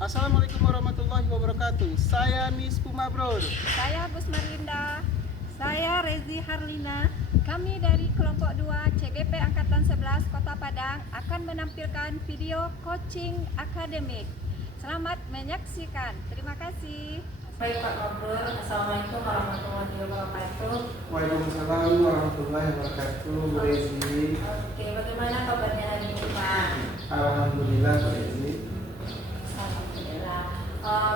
Assalamualaikum warahmatullahi wabarakatuh. Saya Miss Puma Bro. Saya Gus Marlinda. Saya Rezi Harlina. Kami dari kelompok 2 CGP Angkatan 11 Kota Padang akan menampilkan video coaching akademik. Selamat menyaksikan. Terima kasih. Baik Pak Mabrur, Assalamualaikum warahmatullahi wabarakatuh. Waalaikumsalam warahmatullahi wabarakatuh. Bu Rezi. Oke, bagaimana kabarnya hari ini Pak? Alhamdulillah Bu Rezi. Alhamdulillah.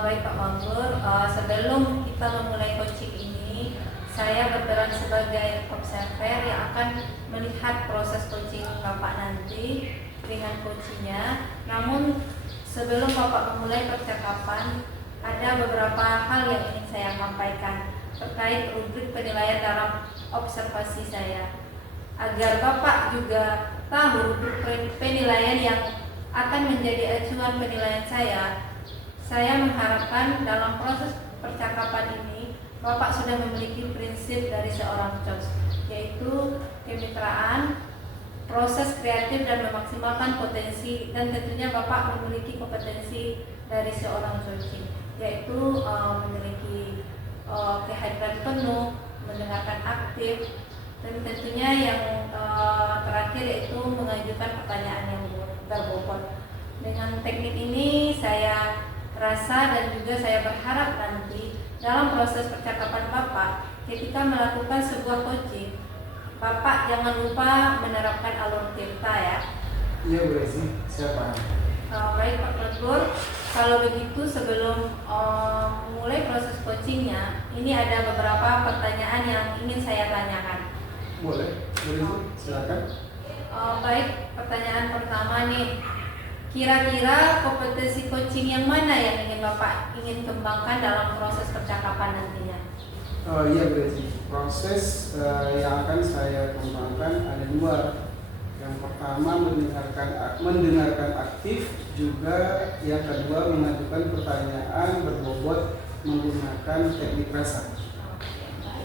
Baik Pak Mabrur, sebelum kita memulai coaching ini, saya berperan sebagai observer yang akan melihat proses coaching Bapak nanti dengan coachingnya. Namun sebelum Bapak memulai percakapan, ada beberapa hal yang ingin saya sampaikan terkait rubrik penilaian dalam observasi saya. Agar Bapak juga tahu rubrik penilaian yang akan menjadi acuan penilaian saya mengharapkan dalam proses percakapan ini Bapak sudah memiliki prinsip dari seorang coach, yaitu kemitraan, proses kreatif dan memaksimalkan potensi, dan tentunya Bapak memiliki kompetensi dari seorang coaching, yaitu memiliki kehadiran penuh, mendengarkan aktif, dan tentunya yang terakhir yaitu mengajukan pertanyaan yang berbobot. Dengan teknik ini saya rasa dan juga saya berharap nanti dalam proses percakapan Bapak ketika melakukan sebuah coaching, Bapak jangan lupa menerapkan alur Tirta ya. Iya Bu Rezi, saya paham. Baik Pak Mabrur, kalau begitu sebelum mulai proses coachingnya, ini ada beberapa pertanyaan yang ingin saya tanyakan. Boleh, Bu Rezi, silakan. Baik, pertanyaan pertama nih, kira-kira kompetensi coaching yang mana yang ingin Bapak kembangkan dalam proses percakapan nantinya? Iya Bu Rezi, proses yang akan saya kembangkan ada dua. Yang pertama mendengarkan aktif, juga yang kedua mengajukan pertanyaan berbobot menggunakan teknik rasa.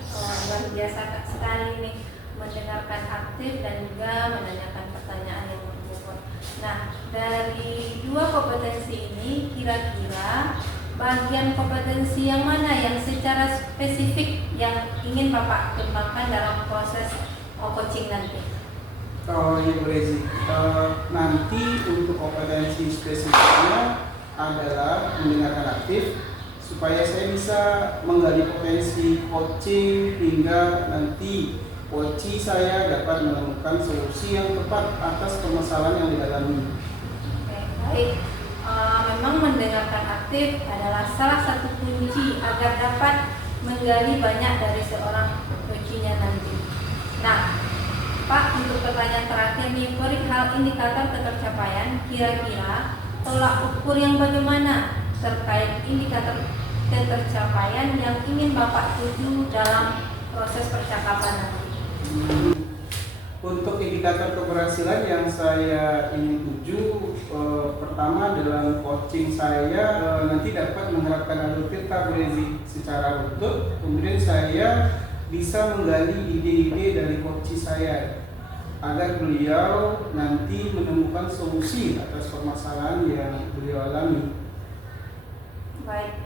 Luar biasa sekali nih, mendengarkan aktif dan juga menanyakan pertanyaan yang berbobot. Nah, dari dua kompetensi ini kira-kira bagian kompetensi yang mana yang secara spesifik yang ingin Bapak kembangkan dalam proses coaching nanti? Iya Bu Rezi, nanti untuk kompetensi spesifiknya adalah mendengarkan aktif supaya saya bisa menggali potensi coaching hingga nanti coach saya dapat menemukan solusi yang tepat atas permasalahan yang dialami. Oke, baik. Memang mendengarkan aktif adalah salah satu kunci agar dapat menggali banyak dari seorang coachnya nanti. Nah, Pak, untuk pertanyaan terakhir nih, perihal indikator ketercapaian, kira-kira tolak ukur yang bagaimana terkait indikator ketercapaian yang ingin Bapak tuju dalam proses percakapan nanti? Untuk indikator keberhasilan yang saya ingin tuju, pertama dalam coaching saya nanti dapat menerapkan alur Tirta Bu Rezi secara betul. Kemudian saya bisa menggali ide-ide dari coach saya agar beliau nanti menemukan solusi atas permasalahan yang beliau alami. Baik,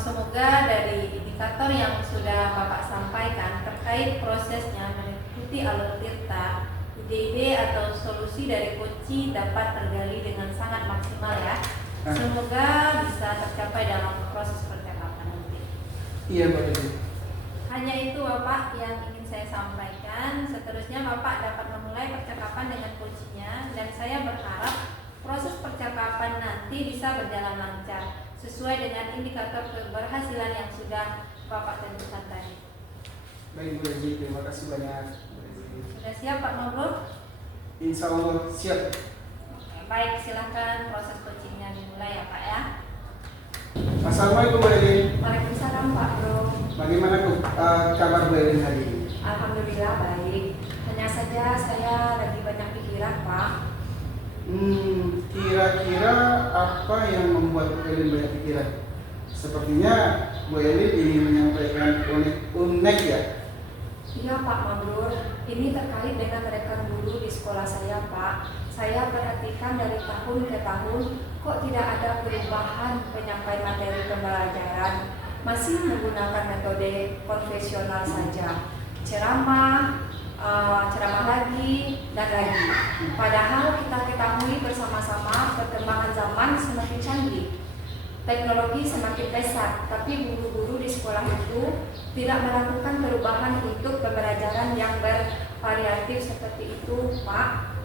semoga dari indikator yang sudah Bapak sampaikan terkait prosesnya mengikuti alur Tirta, ide-ide atau solusi dari coach dapat tergali dengan sangat maksimal ya. Semoga bisa tercapai dalam proses percakapan nanti. Iya Pak Rezi. Hanya itu Bapak yang ingin saya sampaikan. Seterusnya Bapak dapat memulai percakapan dengan coachnya, dan saya berharap proses percakapan nanti bisa berjalan lancar sesuai dengan indikator keberhasilan yang sudah Bapak tentukan tadi. Baik Bu Rezi, terima kasih banyak Bu Rezi. Sudah siap Pak Mabrur? Insya Allah siap. Baik, silahkan proses coachingnya dimulai ya Pak ya. Assalamualaikum Bu Rezi. Waalaikumsalam Pak Bro. Bagaimana kabar Bu Rezi hari ini? Alhamdulillah baik. Hanya saja saya lagi banyak pikiran, Pak. Kira-kira apa yang membuat Bu Elin banyak pikiran? Sepertinya Bu Elin ingin menyampaikan unek ya? Iya Pak Mabrur, ini terkait dengan rekan guru di sekolah saya Pak. Saya perhatikan dari tahun ke tahun kok tidak ada perubahan penyampaian materi pembelajaran. Masih menggunakan metode konvensional saja. Ceramah, ceramah lagi, dan lagi. Padahal kita ketahui bersama-sama perkembangan zaman semakin canggih. Teknologi semakin pesat, tapi guru-guru di sekolah itu tidak melakukan perubahan untuk pembelajaran yang bervariatif seperti itu, Pak.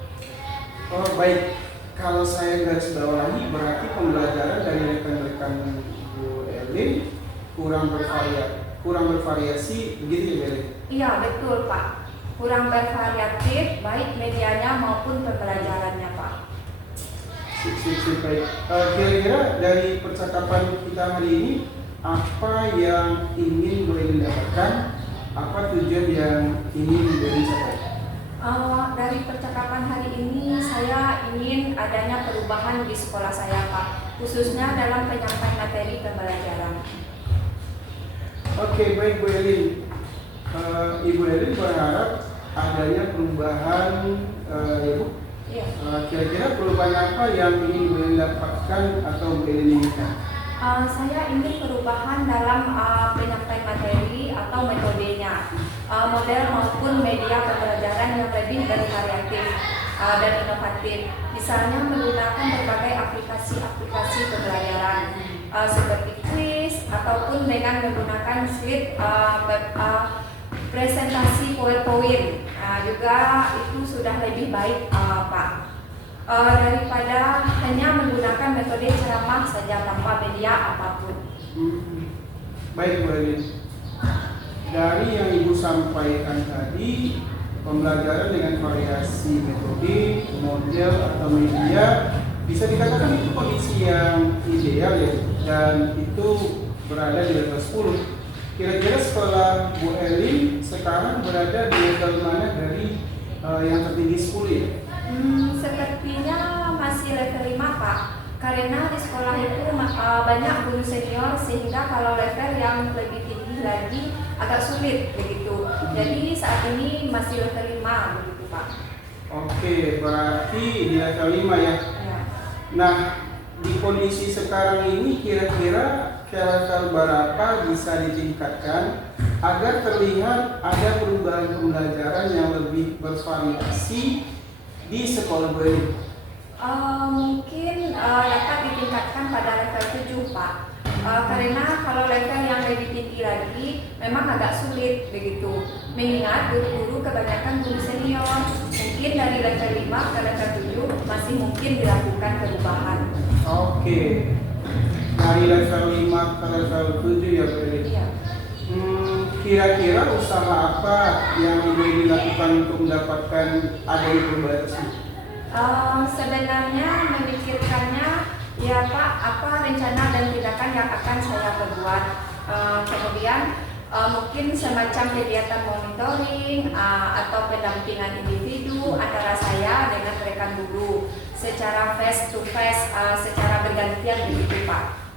Oh baik, kalau saya garis bawahi berarti pembelajaran dari rekan-rekan Bu Elin kurang bervariasi, begitu ya Belin? Iya, betul, Pak. Kurang bervariatif, baik medianya maupun pembelajarannya, Pak. Sip, baik. Kira-kira dari percakapan kita hari ini, apa yang ingin Bu Elin dapatkan? Apa tujuan yang ingin Bu Elin capai? Dari percakapan hari ini, saya ingin adanya perubahan di sekolah saya, Pak. Khususnya dalam penyampaian materi pembelajaran. Oke, baik Bu Elin. Ibu Elin berharap adanya perubahan, ya Bu. Iya. Kira-kira perubahan apa yang ingin Bu Elin dapatkan atau Bu Elin inginkan? Saya ingin perubahan dalam penyampaian materi atau metodenya, model maupun media pembelajaran yang lebih bervariatif dan inovatif. Misalnya menggunakan berbagai aplikasi pembelajaran seperti quiz ataupun dengan menggunakan slide presentasi PowerPoint. Juga itu sudah lebih baik, Pak. Daripada hanya menggunakan metode ceramah saja tanpa media apapun. Baik Bu Elin. Dari yang Ibu sampaikan tadi, pembelajaran dengan variasi metode, model atau media bisa dikatakan itu kondisi yang ideal ya, dan itu berada di level 10. Kira-kira sekolah Bu Elin sekarang berada di level mana dari yang tertinggi 10 ya? Sepertinya masih level 5 Pak, karena di sekolah itu banyak guru senior sehingga kalau level yang lebih tinggi lagi agak sulit begitu. Jadi saat ini masih level 5 begitu Pak. Oke, berarti di level 5 ya. Ya. Nah, di kondisi sekarang ini kira-kira ke level berapa bisa ditingkatkan agar terlihat ada perubahan pembelajaran yang lebih bervariasi di sekolah Bu Elin? Mungkin dapat ditingkatkan pada level 7 Pak. Karena kalau level yang lebih tinggi lagi memang agak sulit begitu. Mengingat guru-guru kebanyakan guru senior, mungkin dari level 5 ke level 7 masih mungkin dilakukan perubahan. Oke. Dari level 5 ke level 7 ya Bu Elin? Iya. Kira-kira usaha apa yang Ibu Elin lakukan untuk mendapatkan adanya perubahan tersebut? Sebenarnya memikirkannya ya Pak, apa rencana dan tindakan yang akan saya perbuat. Kemudian mungkin semacam kegiatan monitoring atau pendampingan individu antara saya dengan rekan guru secara face to face, secara bergantian begitu Pak.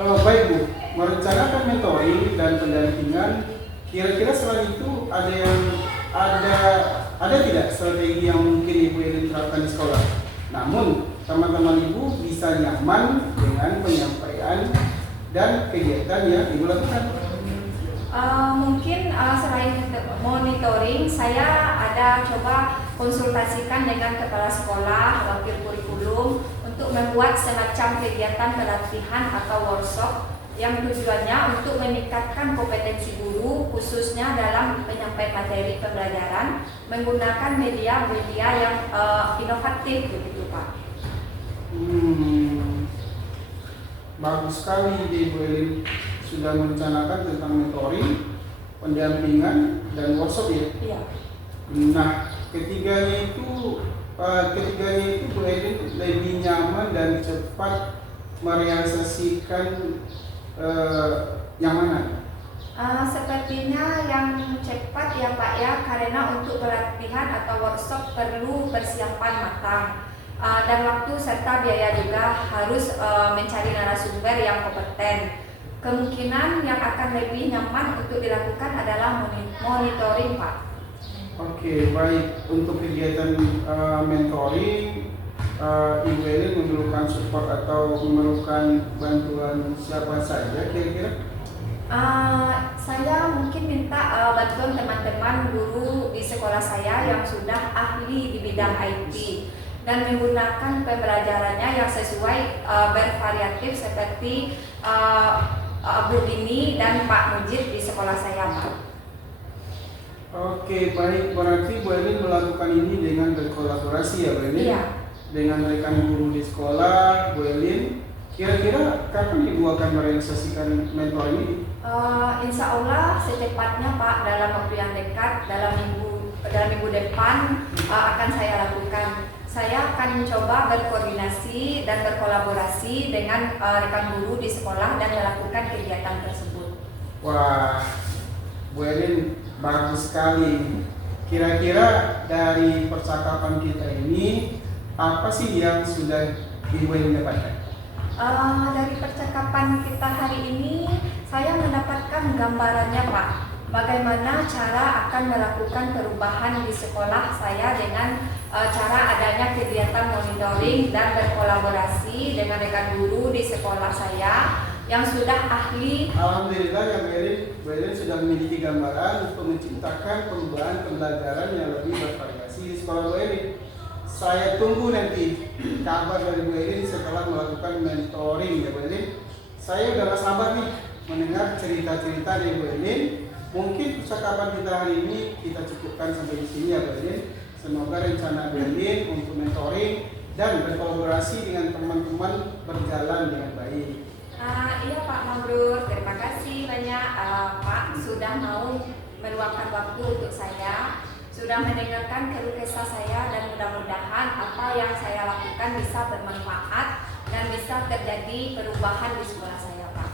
Baik Bu, merencanakan mentoring dan pendampingan. Kira-kira selain itu ada tidak strategi yang mungkin Ibu Elin terapkan di sekolah? Namun teman-teman Ibu bisa nyaman dengan penyampaian dan kegiatan yang Ibu lakukan. Mungkin selain monitoring, saya ada coba konsultasikan dengan kepala sekolah, wakil kurikulum untuk membuat semacam kegiatan pelatihan atau workshop yang tujuannya untuk meningkatkan kompetensi guru khususnya dalam penyampaian materi pembelajaran menggunakan media-media yang inovatif begitu Pak. Bagus sekali Ibu Elin sudah merencanakan tentang mentoring, pendampingan dan workshop ya. Iya. Nah, ketiganya itu Bu Elin lebih nyaman dan cepat merealisasikan yang mana? Sepertinya yang cepat ya Pak ya, karena untuk pelatihan atau workshop perlu persiapan matang dan waktu serta biaya juga harus mencari narasumber yang kompeten. kemungkinan yang akan lebih nyaman untuk dilakukan adalah monitoring, Pak. Oke, baik. Untuk kegiatan mentoring, Ibu Elin memerlukan support atau memerlukan bantuan siapa saja kira-kira? Saya mungkin minta bantuan teman-teman guru di sekolah saya yang sudah ahli di bidang IT dan menggunakan pembelajarannya yang sesuai bervariatif seperti Bu Dini dan Pak Mujid di sekolah saya, Pak. Oke, baik. Berarti Bu Elin melakukan ini dengan berkolaborasi ya, Bu Elin? Iya. Dengan rekan guru di sekolah, Bu Elin. Kira-kira kapan Ibu akan merealisasikan mentor ini? Insya Allah secepatnya, Pak, dalam waktu yang dekat, dalam minggu depan akan saya lakukan. Saya akan coba berkoordinasi dan berkolaborasi dengan rekan guru di sekolah dan melakukan kegiatan tersebut. Wah, Bu Elin bagus sekali. Kira-kira dari percakapan kita ini apa sih yang sudah Ibu Elin dapatkan? Dari percakapan kita hari ini, saya mendapatkan gambarannya, Pak. Bagaimana cara akan melakukan perubahan di sekolah saya dengan cara adanya kegiatan monitoring dan berkolaborasi dengan rekan guru di sekolah saya yang sudah ahli. Alhamdulillah ya Bu Elin sudah memiliki gambaran untuk menciptakan perubahan pembelajaran yang lebih bervariasi di sekolah Bu Elin. Saya tunggu nanti kabar dari Bu Elin setelah melakukan mentoring ya Bu Elin. Saya udah gak sabar nih mendengar cerita-cerita dari Bu Elin. Mungkin percakapan kita hari ini kita cukupkan sampai di sini ya Bu Elin. Semoga rencana Bu Elin untuk mentoring dan berkolaborasi dengan teman-teman berjalan dengan baik. Iya Pak Mabrur, terima kasih banyak Pak sudah mau meluangkan waktu untuk saya, sudah mendengarkan keluh kesah saya dan mudah-mudahan apa yang saya lakukan bisa bermanfaat dan bisa terjadi perubahan di sekolah saya, Pak.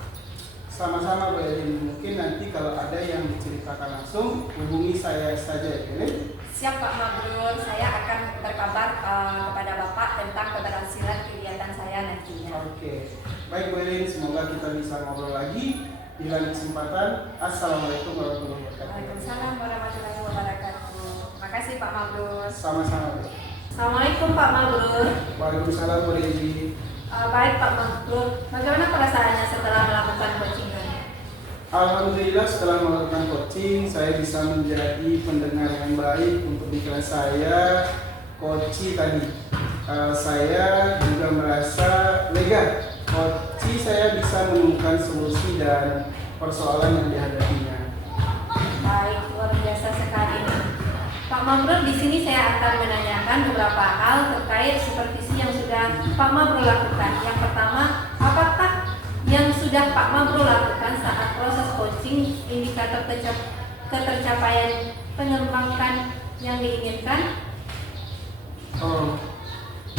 Sama-sama Bu Elin, mungkin nanti kalau ada yang diceritakan langsung hubungi saya saja ya Bu Elin. Siap Pak Mabrur, saya akan berkabar kepada Bapak tentang keberhasilan kegiatan saya nantinya. Oke, baik Bu Elin, semoga kita bisa ngobrol lagi di lain kesempatan. Assalamualaikum warahmatullahi wabarakatuh. Waalaikumsalam warahmatullahi wabarakatuh. Makasih Pak Mabrur. Sama-sama Bu. Assalamualaikum Pak Mabrur. Waalaikumsalam Bu Elin. Baik Pak Mabrur, bagaimana perasaannya setelah melakukan coaching tadi? Alhamdulillah setelah melakukan coaching saya bisa menjadi pendengar yang baik untuk pikiran saya. Coaching tadi saya juga merasa lega. Coaching saya bisa menemukan solusi dan persoalan yang dihadapinya. Baik, luar biasa sekali. Pak Mabrur, di sini saya akan menanyakan beberapa hal terkait supervisi yang sudah Pak Mabrur lakukan. Yang pertama, apakah yang sudah Pak Mabrur lakukan saat proses coaching indikator ketercapaian pengembangan yang diinginkan?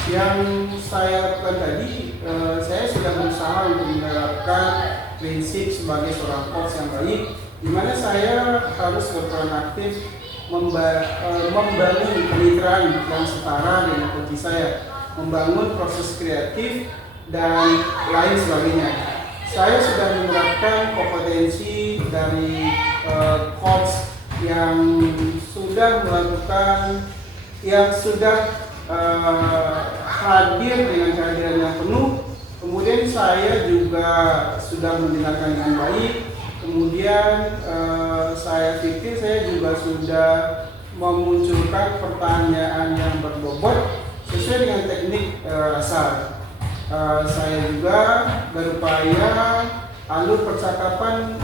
Yang saya lakukan tadi, saya sudah berusaha untuk menerapkan prinsip sebagai seorang coach yang baik, di mana saya harus berperan aktif membangun kemitraan yang setara dengan coach saya, membangun proses kreatif dan lain sebagainya. Saya sudah menerapkan kompetensi dari coach yang sudah melakukan, yang sudah hadir dengan kehadiran yang penuh. Kemudian saya juga sudah mendengarkan dengan baik. Kemudian saya pikir saya juga sudah memunculkan pertanyaan yang berbobot sesuai dengan teknik asal. Saya juga berupaya alur percakapan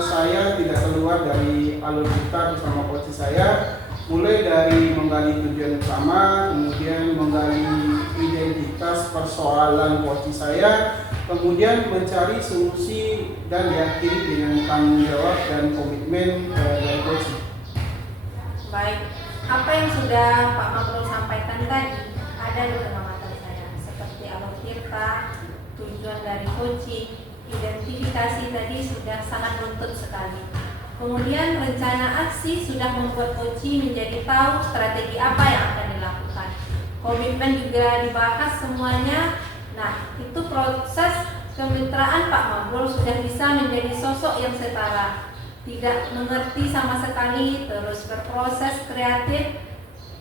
saya tidak keluar dari alur kita bersama coach saya, mulai dari menggali tujuan utama, kemudian menggali identitas persoalan coach saya, kemudian mencari solusi dan diakhiri dengan tanggung jawab dan komitmen dari coach. Baik, apa yang sudah Pak Mabrur sampaikan tadi ada di pengamatan saya, seperti alur tirta, tujuan dari coaching, identifikasi tadi sudah sangat runtut sekali. Kemudian rencana aksi sudah membuat coaching menjadi tahu strategi apa yang akan dilakukan. Komitmen juga dibahas semuanya. Nah, itu proses kemitraan Pak Mabrur sudah bisa menjadi sosok yang setara, tidak mengerti sama sekali, terus berproses kreatif,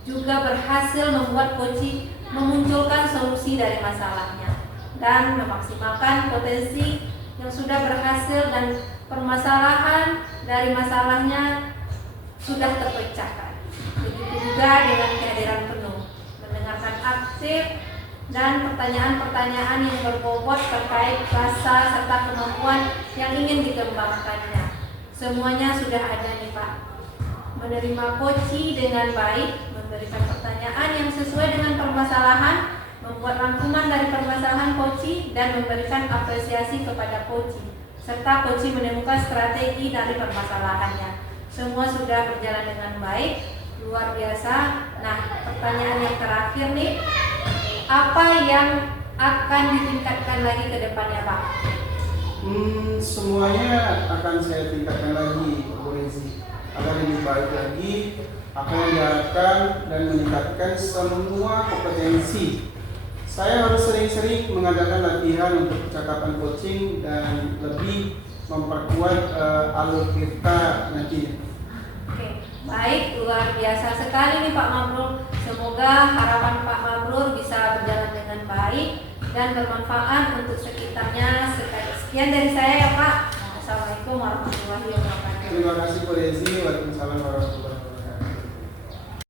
juga berhasil membuat Koci memunculkan solusi dari masalahnya dan memaksimalkan potensi yang sudah berhasil dan permasalahan dari masalahnya sudah terpecahkan. Begitu juga dengan kehadiran penuh, mendengarkan aktif dan pertanyaan-pertanyaan yang berbobot terkait rasa serta kemampuan yang ingin dikembangkannya. Semuanya sudah ada nih Pak. Menerima Koci dengan baik, memberikan pertanyaan yang sesuai dengan permasalahan, membuat rangkuman dari permasalahan Koci, dan memberikan apresiasi kepada Koci, serta Koci menemukan strategi dari permasalahannya. Semua sudah berjalan dengan baik, luar biasa. Nah, pertanyaan yang terakhir nih, apa yang akan ditingkatkan lagi ke depannya Pak? Semuanya akan saya tingkatkan lagi, Pak Rezi. Akan lebih baik lagi, akan diharapkan dan meningkatkan semua kompetensi. Saya harus sering-sering mengadakan latihan untuk percakapan coaching dan lebih memperkuat alur kita nantinya. Oke, baik, luar biasa sekali nih Pak Mabrur. Semoga harapan Pak Mabrur bisa berjalan dengan baik dan bermanfaat untuk sekitarnya. Sekian dari saya ya Pak. Assalamualaikum warahmatullahi wabarakatuh. Terima kasih Pak Rezi. Waalaikumsalam warahmatullahi wabarakatuh.